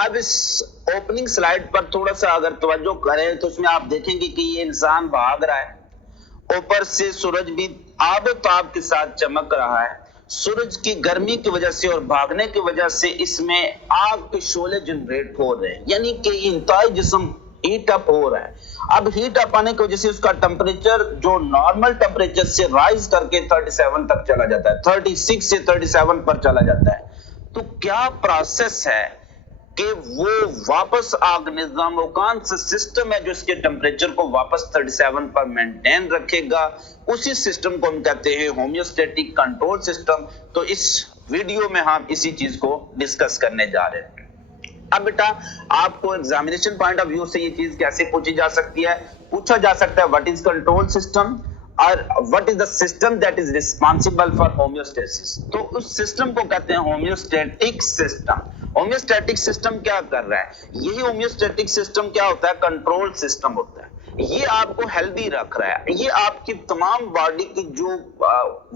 आप इस opening slide पर थोड़ा सा अगर तवज्जो करें तो उसमें आप देखेंगे कि ये इंसान भाग रहा है, ऊपर से सूरज भी आबोताब के साथ चमक रहा है। सूरज की गर्मी की वजह से और भागने की वजह से इसमें आग के शोले जनरेट हो रहे हैं, यानी कि इंतहाई जिस्म हीट अप हो रहा है। अब हीट अप आने की वजह से उसका टेम्परेचर जो नॉर्मल टेम्परेचर से राइज करके 37 तक चला जाता है, 36 से 37 पर चला जाता है। तो क्या प्रोसेस है कि वो वापस ऑर्गेनिज्म, वो कौन सा सिस्टम है जो इसके टेम्परेचर को वापस 37 पर मेंटेन रखेगा? उसी सिस्टम को हम कहते हैं होम्योस्टैटिक कंट्रोल सिस्टम। तो इस वीडियो में हम इसी चीज को डिस्कस करने जा रहे हैं। अब बेटा आपको एग्जामिनेशन पॉइंट ऑफ व्यू से ये चीज कैसे पूछी जा सकती है? पूछा जा सकता है व्हाट इज कंट्रोल सिस्टम और what is the system that is responsible for homeostasis. तो उस सिस्टम को कहते हैं होम्योस्टैटिक सिस्टम। होम्योस्टैटिक सिस्टम क्या कर रहा है? यही होम्योस्टैटिक सिस्टम क्या होता है? कंट्रोल सिस्टम होता है। ये आपको हेल्दी रख रहा है, ये आपकी तमाम बॉडी की जो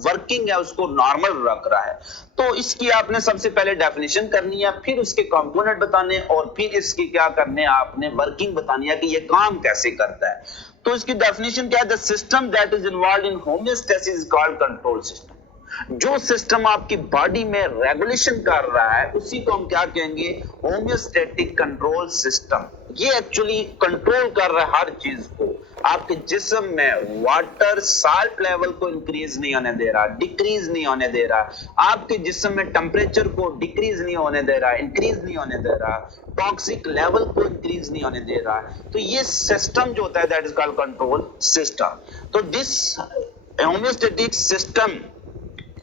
वर्किंग है उसको नॉर्मल रख रहा है। तो इसकी आपने सबसे पहले डेफिनेशन करनी है, फिर उसके कंपोनेंट बताने और फिर इसकी क्या करने आपने वर्किंग बतानी है कि ये काम कैसे करता है। तो इसकी डेफिनेशन क्या है? The system that is involve in homeostasis is called control system. जो सिस्टम आपकी बॉडी में रेगुलेशन कर रहा है उसी को हम क्या कहेंगे? Homeostatic control system. ये एक्चुअली कंट्रोल कर रहा है हर चीज को। आपके जिस्म में वाटर साल्ट लेवल को इंक्रीज नहीं होने दे रहा, डिक्रीज नहीं होने दे रहा। आपके जिस्म में टेम्परेचर को डिक्रीज नहीं होने दे रहा, इंक्रीज नहीं होने दे रहा, टॉक्सिक लेवल को इंक्रीज नहीं होने दे रहा। तो ये सिस्टम जो होता है that is called control system. तो this homeostatic system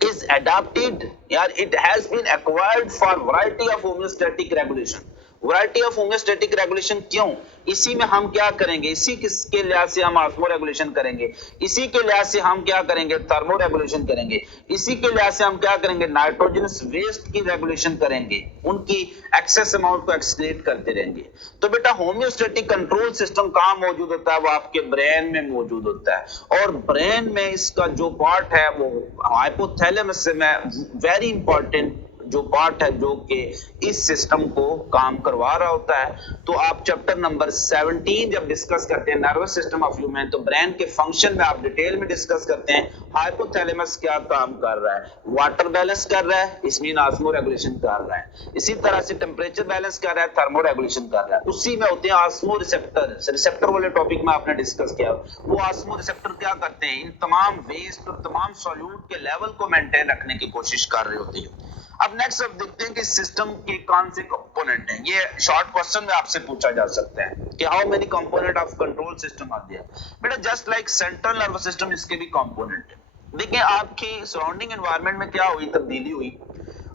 is adapted or it has been acquired for variety of homeostatic regulation। Variety of homeostatic regulation क्यों? इसी में हम क्या करेंगे? इसी किसके लिहाज से हम ऑस्मो रेगुलेशन करेंगे, इसी के लिहाज से हम क्या करेंगे? थर्मो रेगुलेशन करेंगे, इसी के लिहाज से हम क्या करेंगे? नाइट्रोजनस वेस्ट की रेगुलेशन करेंगे, उनकी एक्सेस अमाउंट को एक्सक्रीट करते रहेंगे। तो बेटा होम्योस्टैटिक कंट्रोल सिस्टम कहाँ मौजूद होता है? वो आपके ब्रेन में मौजूद होता है। और ब्रेन में इसका जो पार्ट है वो हाइपोथैलेमस में वेरी इंपॉर्टेंट जो पार्ट है जो कि इस सिस्टम को काम करवा रहा होता है। तो आप चैप्टर नंबर 17 जब डिस्कस करते हैं नर्वस सिस्टम ऑफ ह्यूमन, तो ब्रेन के फंक्शन में आप डिटेल में डिस्कस करते हैं हाइपोथैलेमस क्या काम कर रहा है। वाटर बैलेंस कर रहा है, इसमें ऑस्मो रेगुलेशन कर रहा है। इसी तरह से टेम्परेचर बैलेंस कर रहा है, थर्मो रेगुलेशन कर रहा है। उसी में होते हैं ऑस्मो रिसेप्टर। रिसेप्टर वाले टॉपिक में आपने डिस्कस किया, वो ऑस्मो रिसेप्टर क्या करते हैं? इन तमाम वेस्ट और तमाम सॉल्यूट के लेवल को मेंटेन रखने की कोशिश कर रहे होते हैं। अब नेक्स्ट अब देखते हैं कि सिस्टम के कौन से कंपोनेंट हैं। ये शॉर्ट क्वेश्चन में आपसे पूछा जा सकता है कि how many component of control system are there. बेटा just like central nervous system, इसके भी कंपोनेंट है। देखिए आपकी सराउंडिंग एनवायरनमेंट में क्या हुई, तब्दीली हुई।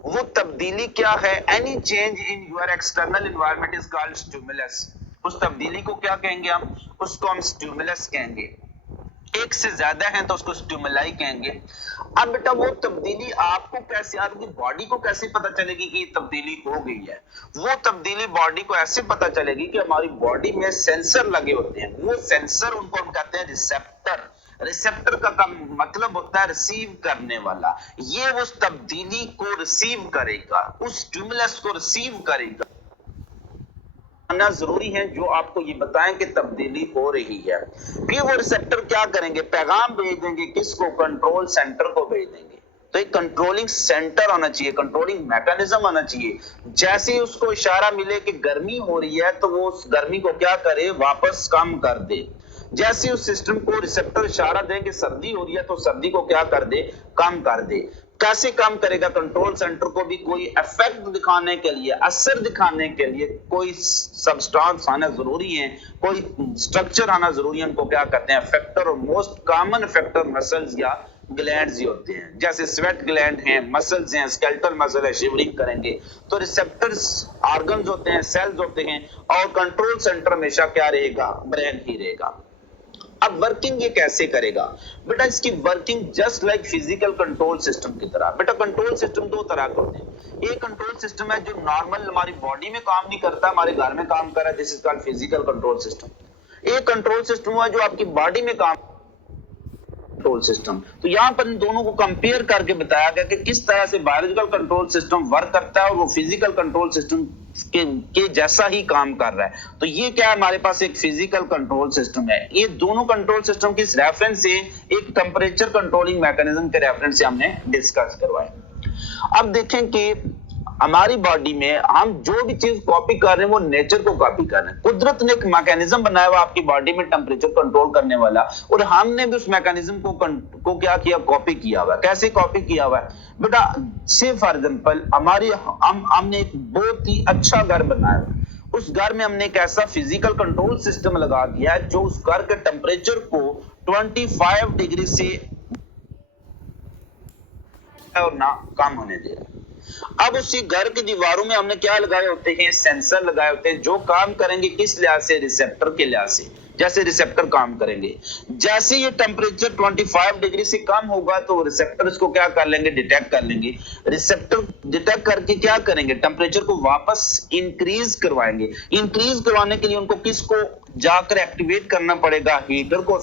वो तब्दीली क्या है? Any change in your external environment is called stimulus. उस तब्दीली को क्या कहेंगे हम? उसको हम स्टिमुलस कहेंगे। एक से ज्यादा है तो उसको स्टिमुलाई कहेंगे। अब बेटा वो तब्दीली आपको कैसे, आपकी बॉडी को कैसे पता चलेगी कि तब्दीली हो गई है? वो तब्दीली बॉडी को ऐसे पता चलेगी कि हमारी बॉडी में सेंसर लगे होते हैं। वो सेंसर, उनको हम कहते हैं रिसेप्टर। रिसेप्टर का मतलब होता है रिसीव करने वाला। ये उस तब्दीली को रिसीव करेगा, उस स्टिमुलस को रिसीव करेगा आना जरूरी है जो आपको ये बताएं कि तब्दीली हो रही है। फिर वो रिसेप्टर क्या करेंगे? पैगाम भेज देंगे। किसको? कंट्रोल सेंटर को भेज देंगे। तो एक कंट्रोलिंग सेंटर होना चाहिए, कंट्रोलिंग मैकेनिज्म होना चाहिए। जैसे ही उसको इशारा मिले कि गर्मी हो रही है तो वो उस गर्मी को क्या करे? वापस कम कर दे। जैसे उस सिस्टम को रिसेप्टर इशारा दे कि सर्दी हो रही है तो सर्दी को क्या कर दे? कम कर दे। कैसे काम करेगा? कंट्रोल सेंटर को भी कोई इफेक्ट दिखाने के लिए, असर दिखाने के लिए कोई सब्सटेंस आना जरूरी है, कोई स्ट्रक्चर आना जरूरी है। उनको क्या कहते हैं? इफेक्टर। और मोस्ट कॉमन इफेक्टर मसल्स या ग्लैंड्स ही होते हैं, जैसे स्वेट ग्लैंड हैं, मसल्स हैं, स्केलेटल मसल है, शिवरिंग करेंगे। तो रिसेप्टर्स ऑर्गन्स होते हैं, सेल्स होते हैं। और कंट्रोल सेंटर हमेशा क्या रहेगा? ब्रेन ही रहेगा। अब वर्किंग ये कैसे करेगा? बेटा इसकी working just like physical control system की तरह। बेटा कंट्रोल सिस्टम दो तरह के होते हैं। एक कंट्रोल सिस्टम है जो नॉर्मल हमारी बॉडी में काम नहीं करता, हमारे घर में काम कर रहा है, this is called physical control system. एक कंट्रोल सिस्टम है जो आपकी बॉडी में काम कंट्रोल सिस्टम। तो यहाँ पर इन दोनों को कंपेयर करके बताया गया कि किस तरह से बायोलॉजिकल कंट्रोल सिस्टम वर्क करता है और वो फिजिकल कंट्रोल सिस्टम के जैसा ही काम कर रहा है। तो ये क्या है, हमारे पास एक फिजिकल कंट्रोल सिस्टम है। ये दोनों कंट्रोल सिस्टम किस रेफरेंस से, एक टेम्परेचर कंट्रोलिंग मैकेनिज्म के रेफरेंस से हमने डिस्कस करवाया। अब देखें कि हमारी बॉडी में हम जो भी चीज कॉपी कर रहे हैं वो नेचर को कॉपी कर रहे हैं। कुदरत ने एक मैकेनिज्म बनाया हुआ आपकी बॉडी में टेम्परेचर कंट्रोल करने वाला, और हमने भी उस मैकेनिज्म को क्या किया, कॉपी किया हुआ। कैसे कॉपी किया हुआ है बेटा, से फॉर एग्जांपल हमने एक बहुत ही अच्छा घर बनाया हुआ। उस घर में हमने एक ऐसा फिजिकल कंट्रोल सिस्टम लगा दिया है जो उस घर के टेम्परेचर को 25 डिग्री से और ना कम होने दे रहा। अब उसी घर की दीवारों में हमने क्या लगाए होते हैं, सेंसर लगाए होते हैं जो काम करेंगे किस लिहाज से, रिसेप्टर के लिहाज से। जैसे रिसेप्टर काम करेंगे, जैसे ये टेम्परेचर 25 डिग्री से कम होगा तो रिसेप्टर इसको क्या कर लेंगे, डिटेक्ट कर लेंगे। रिसेप्टर डिटेक्ट करके क्या करेंगे, टेम्परेचर को वापस इंक्रीज करवाएंगे। इंक्रीज करवाने के लिए उनको किसको जाकर एक्टिवेट करना पड़ेगा, हीटर को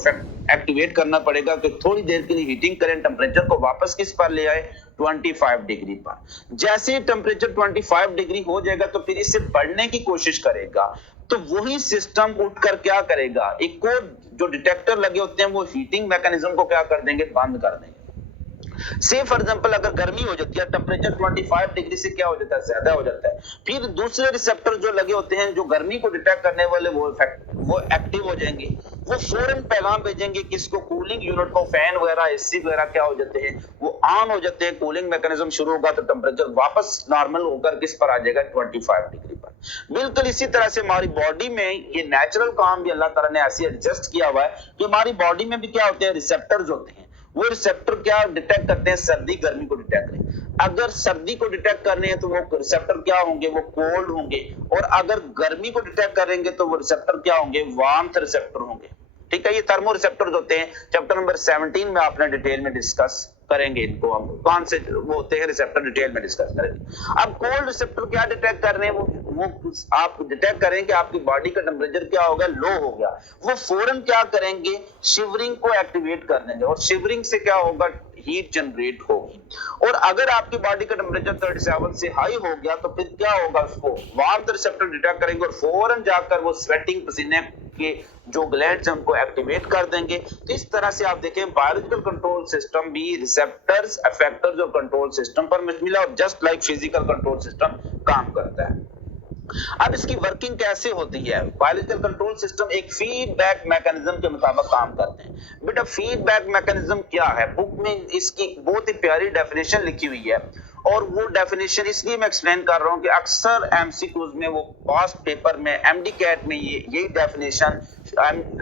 एक्टिवेट करना पड़ेगा कि थोड़ी देर के लिए हीटिंग करें, टेम्परेचर को वापस किस पर ले आए, 25 डिग्री पर। जैसे टेम्परेचर 25 डिग्री हो जाएगा तो फिर इससे बढ़ने की कोशिश करेगा, तो वही सिस्टम उठकर क्या करेगा, एक और जो डिटेक्टर लगे होते हैं वो हीटिंग मैकेनिज्म को क्या कर देंगे, बंद कर देंगे। से फॉर एग्जांपल अगर गर्मी हो जाती है, टेम्परेचर 25 डिग्री से क्या हो जाता है, ज्यादा हो जाता है, फिर दूसरे रिसेप्टर जो लगे होते हैं जो गर्मी को डिटेक्ट करने वाले वो एक्टिव हो जाएंगे। वो फौरन पैगाम भेजेंगे किसको, कूलिंग यूनिट को। फैन वगैरह, एसी वगैरह क्या हो जाते हैं, वो ऑन हो जाते हैं, कूलिंग मैकेनिज्म शुरू होगा तो टेम्परेचर वापस नॉर्मल होकर किस पर आ जाएगा, 25 डिग्री पर। बिल्कुल इसी तरह से हमारी बॉडी में ये नेचुरल काम भी अल्लाह ताला ने ऐसे एडजस्ट किया हुआ है कि हमारी बॉडी में भी क्या होते हैं, रिसेप्टर्स होते हैं। वो रिसेप्टर क्या डिटेक्ट करते हैं, सर्दी गर्मी को डिटेक्ट करें। अगर सर्दी को डिटेक्ट करने हैं तो वो रिसेप्टर क्या होंगे, वो कोल्ड होंगे। और अगर गर्मी को डिटेक्ट करेंगे तो वो रिसेप्टर क्या होंगे, वार्मथ रिसेप्टर होंगे। ठीक है, ये थर्मो रिसेप्टर्स होते हैं। चैप्टर नंबर 17 में आपने डिटेल में डिस्कस करेंगे इनको, हम कौन से वो होते हैं रिसेप्टर, डिटेल में डिस्कस करेंगे। अब कोल्ड रिसेप्टर क्या डिटेक्ट कर रहे हैं, वो आप डिटेक्ट करें कि आपकी बॉडी का टेम्परेचर क्या हो गया, लो हो गया। वो फौरन क्या करेंगे, शिवरिंग को एक्टिवेट कर देंगे, और शिवरिंग से क्या होगा, हीट जनरेट होगी। और अगर आपकी बॉडी का टेम्परेचर 37 से हाई हो गया तो फिर क्या होगा, उसको वार्मथ रिसेप्टर डिटेक्ट करेंगे और फौरन जाकर वो स्वेटिंग, पसीने के जो ग्लैंड्स हैं उनको एक्टिवेट कर देंगे। तो इस तरह से आप देखें बायोलॉजिकल कंट्रोल सिस्टम भी रिसेप्टर्स, इफेक्टर्स और कंट्रोल सिस्टम पर मुश्तमिल है, और just like physical control system काम करता है। अब इसकी वर्किंग कैसे होती है, बायोलॉजिकल कंट्रोल सिस्टम एक फीडबैक मैकेनिज्म के मुताबिक काम करते हैं। बेटा फीडबैक मैकेनिज्म क्या है, बुक में इसकी बहुत ही प्यारी डेफिनेशन लिखी हुई है, और वो डेफिनेशन इसलिए मैं एक्सप्लेन कर रहा हूं कि अक्सर एमसीक्यूज में, वो पास्ट पेपर में, एमडी कैट में यही डेफिनेशन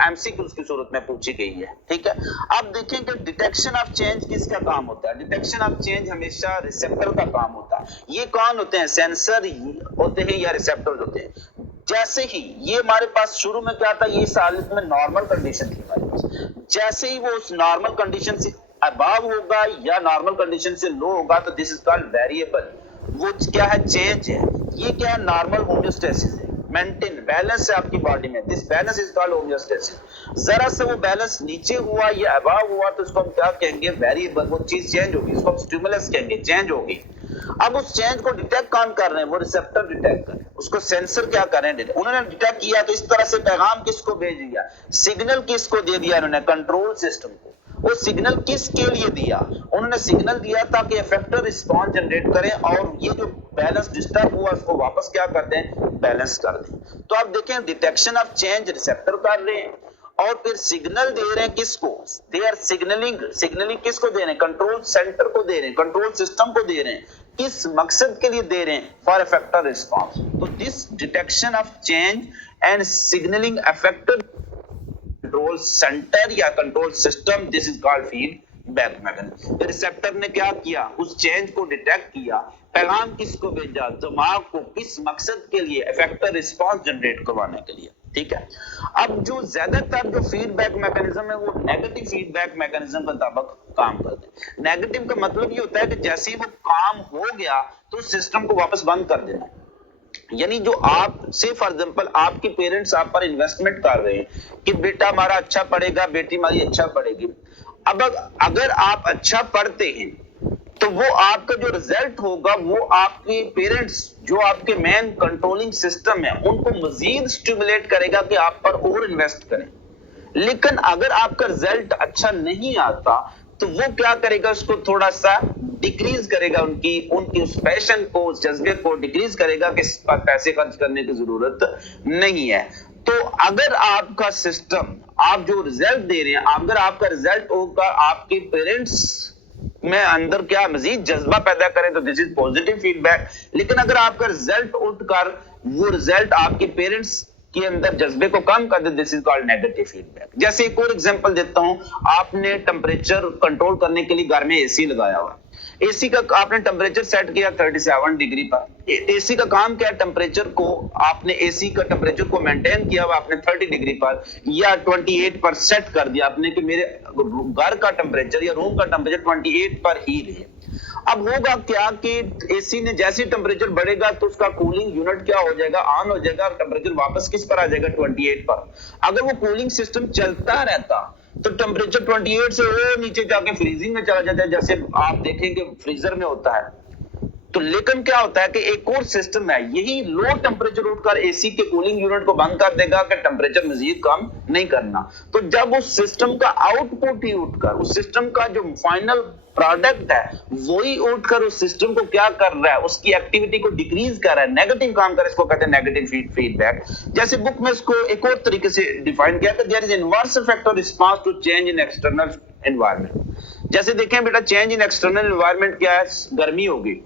एमसीक्यूज की सूरत में पूछी गई है। ठीक है, अब देखें कि डिटेक्शन ऑफ चेंज किसका काम होता है। डिटेक्शन ऑफ चेंज हमेशा रिसेप्टर का काम होता है। ये कौन होते हैं, सेंसर होते हैं या रिसेप्टर होते हैं। जैसे ही ये हमारे पास शुरू में क्या था, ये इस हालत में नॉर्मल कंडीशन थी हमारे पास, जैसे ही वो उस नॉर्मल कंडीशन से अबाव होगा या नॉर्मल कंडीशन से लो होगा तो दिस इज कॉल्ड वेरिएबल। वो क्या है, चेंज है। ये क्या है, नॉर्मल होमियोस्टेसिस है, मेंटेन बैलेंस है आपकी बॉडी में, this balance is called homeostasis. जरा से वो बैलेंस नीचे हुआ या अबाव हुआ तो इसको हम क्या कहेंगे, वेरिएबल। वो चीज चेंज होगी, इसको हम स्टिमुलस कहेंगे, चेंज होगी। अब उस चेंज को डिटेक्ट कौन कर रहे हैं, वो रिसेप्टर डिटेक्ट कर रहे हैं, उसको सेंसर क्या कर रहे हैं, उन्होंने डिटेक्ट किया तो इस तरह से पैगाम किसको भेज दिया, सिग्नल किसको दे दिया उन्होंने, कंट्रोल सिस्टम को। वो सिग्नल किसके लिए दिया, उन्होंने सिग्नल दिया ताकि इफेक्टर रिस्पॉन्स जनरेट करें और ये जो बैलेंस डिस्टर्ब हुआ उसको वापस क्या कर दें, बैलेंस कर दें। तो आप देखें डिटेक्शन ऑफ चेंज रिसेप्टर कर रहे हैं और फिर सिग्नल दे रहे हैं किसको, दे आर सिग्नलिंग किसको दे रहे हैं, कंट्रोल सेंटर को दे रहे हैं, कंट्रोल सिस्टम को दे रहे हैं। किस मकसद के लिए दे रहे हैं, फॉर इफेक्टर रिस्पॉन्स। तो this detection of change and signalling effector control centre या control system, this is called feedback mechanism. Receptor ने क्या किया, उस चेंज को डिटेक्ट किया, पैगाम किसको भेजा, दिमाग को, किस मकसद के लिए, इफेक्टर रिस्पॉन्स जनरेट करवाने के लिए। ठीक है, अब जो ज्यादातर जो फीडबैक मैकेनिज्म है वो नेगेटिव फीडबैक मैकेनिज्म के मुताबिक काम करते हैं। नेगेटिव का मतलब ये होता है कि जैसे ही वो काम हो गया तो सिस्टम को वापस बंद कर देना। यानी जो आप से फॉर एग्जांपल आपके पेरेंट्स आप पर इन्वेस्टमेंट कर रहे हैं कि बेटा हमारा अच्छा पढ़ेगा, बेटी हमारी अच्छा पढ़ेगी, अब अगर आप अच्छा पढ़ते हैं तो वो आपका जो रिजल्ट होगा वो आपके पेरेंट्स जो आपके मेन कंट्रोलिंग सिस्टम है उनको मजीद स्टिमुलेट करेगा कि आप पर और इन्वेस्ट करें। लेकिन अगर आपका रिजल्ट अच्छा नहीं आता तो वो क्या करेगा, उसको थोड़ा सा डिक्रीज करेगा, उनकी उनकी उस पैशन को, उस जज्बे को डिक्रीज करेगा कि इस पर पैसे खर्च करने की जरूरत नहीं है। तो अगर आपका सिस्टम, आप जो रिजल्ट दे रहे हैं, अगर आपका रिजल्ट होगा आपके पेरेंट्स में अंदर क्या मजीद जज्बा पैदा करें तो दिस इज पॉजिटिव फीडबैक। लेकिन अगर आपका रिजल्ट उठकर वो रिजल्ट आपके पेरेंट्स के अंदर जज्बे को कम कर दे, this is called negative feedback. जैसे एक और एग्जांपल देता हूं, आपने टेंपरेचर कंट्रोल करने के लिए घर में एसी लगाया हुआ, एसी का आपने टेंपरेचर सेट किया 37 डिग्री पर। एसी का काम क्या है, टेंपरेचर को आपने एसी का टेंपरेचर को मेंटेन किया हुआ आपने 30 डिग्री पर या 28 पर सेट कर दिया आपने कि मेरे घर का टेंपरेचर या रूम का टेंपरेचर 28 पर ही रहे। अब होगा क्या कि एसी ने जैसे टेंपरेचर बढ़ेगा तो उसका कूलिंग यूनिट क्या हो जाएगा, ऑन हो जाएगा, टेंपरेचर वापस किस पर आ जाएगा, 28 पर। अगर वो कूलिंग सिस्टम चलता रहता तो टेंपरेचर 28 से वो नीचे जाके फ्रीजिंग में चला जाता है, जैसे आप देखेंगे फ्रीजर में होता है। तो लेकिन क्या होता है कि एक और सिस्टम है, यही लो टेंपरेचर उठकर एसी के कूलिंग यूनिट को बंद कर देगा कि टेंपरेचर मजीद कम नहीं करना। तो जब उस सिस्टम का आउटपुट ही उठकर, उस सिस्टम का जो फाइनल प्रोडक्ट है वही उठकर उस सिस्टम को क्या कर रहा है, उसकी एक्टिविटी को डिक्रीज कर रहा है, नेगेटिव काम कर रहा है, इसको कहते हैं नेगेटिव फीडबैक। जैसे बुक में इसको एक और तरीके से डिफाइन किया कि देयर इज इनवर्स इफेक्ट और response to change in external environment. जैसे देखें बेटा, चेंज इन एक्सटर्नल एनवायरनमेंट क्या है, गर्मी होगी,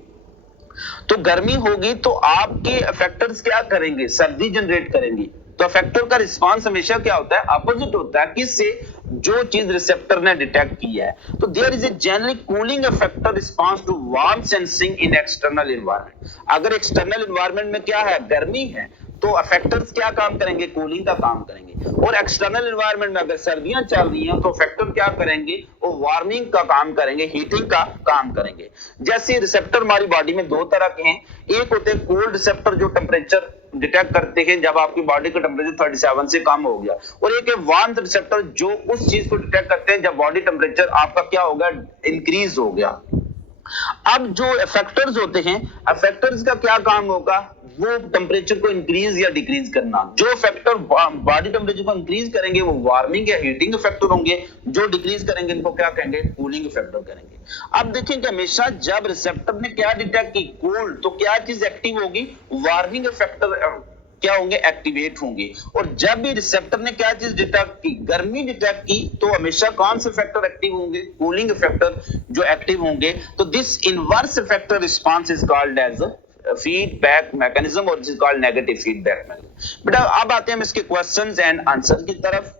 तो गर्मी होगी तो आपके अफेक्टर्स क्या करेंगे, सर्दी जनरेट करेंगी। तो अफेक्टर का रिस्पांस हमेशा क्या होता है, अपोजिट होता है, किससे, जो चीज रिसेप्टर ने डिटेक्ट किया है। तो there is a generally cooling effector response to warm sensing in external environment. अगर एक्सटर्नल एनवायरनमेंट में क्या है, गर्मी है, तो अफेक्टर्स क्या काम करेंगे, कूलिंग का काम करेंगे। और एक्सटर्नल एनवायरनमेंट में अगर सर्दियां चल रही हैं तो अफेक्टर क्या करेंगे, वो वार्मिंग का काम करेंगे, हीटिंग का काम करेंगे। जैसे रिसेप्टर हमारी बॉडी में दो तरह के हैं, एक होते हैं कोल्ड रिसेप्टर जो टेंपरेचर डिटेक्ट करते हैं जब आपकी बॉडी का टेंपरेचर 37 से कम हो गया, और एक है वार्म रिसेप्टर जो उस चीज को डिटेक्ट करते हैं जब बॉडी टेंपरेचर आपका क्या हो गया, इंक्रीज हो गया। अब जो इफेक्टर्स होते हैं, इफेक्टर्स का क्या काम होगा, वो टेंपरेचर को इंक्रीज या डिक्रीज करना। जो फैक्टर बॉडी टेंपरेचर को इंक्रीज करेंगे वो वार्मिंग या हीटिंग फैक्टर होंगे, जो डिक्रीज करेंगे इनको क्या कहेंगे, कूलिंग फैक्टर करेंगे। अब देखें कि हमेशा जब रिसेप्टर ने क्या डिटेक्ट की, कोल्ड, तो क्या चीज एक्टिव होगी, वार्मिंग फैक्टर क्या होंगे, एक्टिवेट होंगे। और जब भी रिसेप्टर ने क्या चीज डिटेक्ट की, गर्मी डिटेक्ट की, तो हमेशा कौन से फैक्टर एक्टिव होंगे, कूलिंग फैक्टर जो एक्टिव होंगे। तो this inverse factor response is called as feedback mechanism और this is called negative feedback mechanism. बेटा अब आते हैं हम इसके क्वेश्चंस एंड आंसर की तरफ।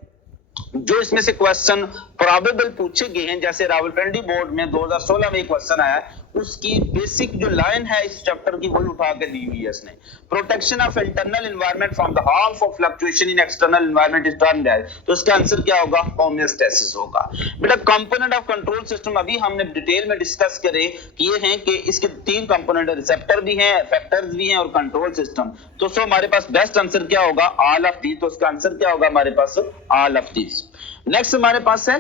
जो इसमें से क्वेश्चन प्रोबेबल पूछे गए हैं, जैसे रावलपिंडी बोर्ड में 2016 में एक क्वेश्चन आया, उसकी बेसिक जो लाइन है इस चैप्टर की वही उठा के दी हुई है इसने। Protection of internal environment from the harmful fluctuation in external environment is termed as, तो इसका आंसर क्या होगा, होमियोस्टेसिस होगा। बेटा कंपोनेंट ऑफ कंट्रोल सिस्टम अभी हमने डिटेल में डिस्कस करे किए हैं कि इसके तीन कंपोनेंट है, रिसेप्टर भी हैं, फैक्टर्स भी हैं और कंट्रोल सिस्टम। तो सो हमारे पास बेस्ट आंसर क्या होगा, ऑल ऑफ दीस। तो इसका आंसर क्या होगा हमारे पास, ऑल ऑफ दीस। नेक्स्ट हमारे पास है,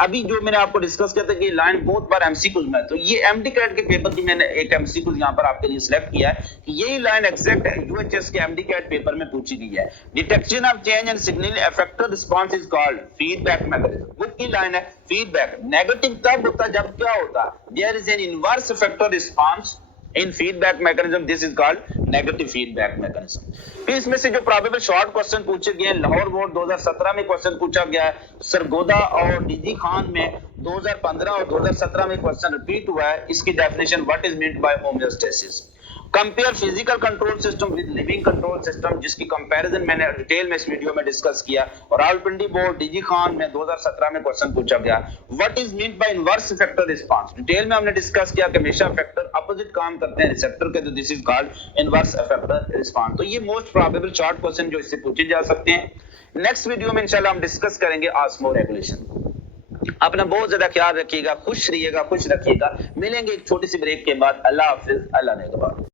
अभी जो मैंने आपको डिस्कस किया था कि लाइन बहुत बार एमसीक्यूज में, तो ये एमडी कैट के पेपर की मैंने एक एमसीक्यूज यहां पर आपके लिए सिलेक्ट किया है कि यही लाइन एग्जैक्ट यूएचएस के एमडी कैट पेपर में पूछी गई है। Detection of change and signal effector response is called feedback mechanism. वो की लाइन है फीडबैक। नेगेटिव तब होता है जब क्या होता है, there is an inverse effector response in feedback mechanism, this is called negative feedback mechanism. फिर इसमें से जो प्रोबेबल शॉर्ट क्वेश्चन पूछे गए, लाहौर बोर्ड 2017 में क्वेश्चन पूछा गया है, सरगोदा और डीजी खान में 2015 और 2017 में क्वेश्चन रिपीट हुआ है। इसकी definition, what is meant by homeostasis. Compare physical control system with living control system, जिसकी कंपैरिजन मैंने डिटेल में इस वीडियो में डिस्कस किया। और रावलपिंडी बोर्ड डीजी खान में 2017 में क्वेश्चन पूछा गया, what is meant by inverse factor response. Detail में हमने डिस्कस किया कि हमेशा फैक्टर अपोजिट काम करते हैं रिसेप्टर के, तो this is called inverse factor response. तो ये मोस्ट प्रोबेबल शॉर्ट क्वेश्चन जो इससे पूछे जा सकते हैं। नेक्स्ट वीडियो में इंशाल्लाह हम डिस्कस करेंगे ऑस्मो रेगुलेशन। अपना बहुत ज्यादा ख्याल रखिएगा, खुश रहिएगा, खुश रखिएगा। मिलेंगे एक छोटी सी ब्रेक के बाद। अल्लाह हाफिज, अल्लाह नेगहबान।